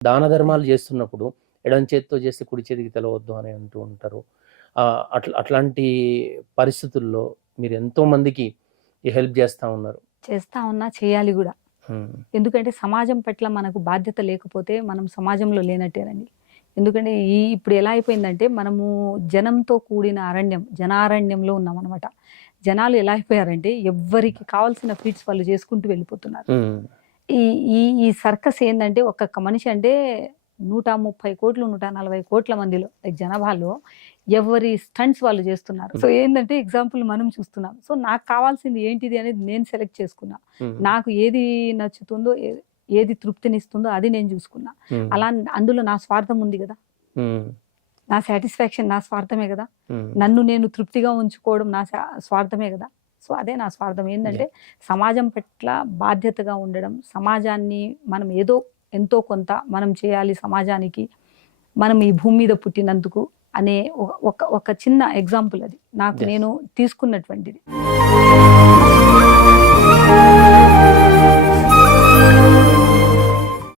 దాన ధర్మాలు చేస్తున్నప్పుడు ఎడం చేతితో చేస్తే కుడి చేతికి తెలవద్దు అని అంటూ ఉంటారు. అట్లా అట్లాంటి పరిస్థితుల్లో మీరు ఎంతో మందికి హెల్ప్ చేస్తా ఉన్నారు. చేస్తా ఉన్నా చేయాలి కూడా. ఎందుకంటే సమాజం పట్ల మనకు బాధ్యత లేకపోతే మనం సమాజంలో లేనట్టేనండి ఎందుకంటే ఈ ఇప్పుడు ఎలా అయిపోయిందంటే మనము జనంతో కూడిన అరణ్యం జనారణ్యంలో ఉన్నాం అనమాట జనాలు ఎలా అయిపోయారంటే ఎవ్వరికి కావాల్సిన ఫీట్స్ వాళ్ళు చేసుకుంటూ వెళ్ళిపోతున్నారు. ఈ ఈ ఈ సర్కస్ ఏంటంటే ఒక్కొక్క మనిషి అంటే నూట ముప్పై కోట్లు నూట నలభై కోట్ల మందిలో like జనాభాలో ఎవరి స్టంట్స్ వాళ్ళు చేస్తున్నారు. సో ఏంటంటే ఎగ్జాంపుల్ మనం చూస్తున్నాం. సో నాకు కావాల్సింది ఏంటిది అనేది నేను సెలెక్ట్ చేసుకున్నా. ఉమ్, నాకు ఏది నచ్చుతుందో ఏది తృప్తినిస్తుందో అది నేను చూసుకున్నా. ఉమ్, అలా అందులో నా స్వార్థం ఉంది కదా. నా సాటిస్ఫాక్షన్ నా స్వార్థమే కదా. నన్ను నేను తృప్తిగా ఉంచుకోవడం నా స్వార్థమే కదా. సో అదే నా స్వార్థం. ఏంటంటే సమాజం పట్ల బాధ్యతగా ఉండడం సమాజాన్ని మనం ఏదో ఎంతో కొంత మనం చేయాలి సమాజానికి మనం ఈ భూమి మీద పుట్టినందుకు అనే ఒక- ఒక చిన్న ఎగ్జాంపుల్ అది. నాకు. నేను తీసుకున్నటువంటిది.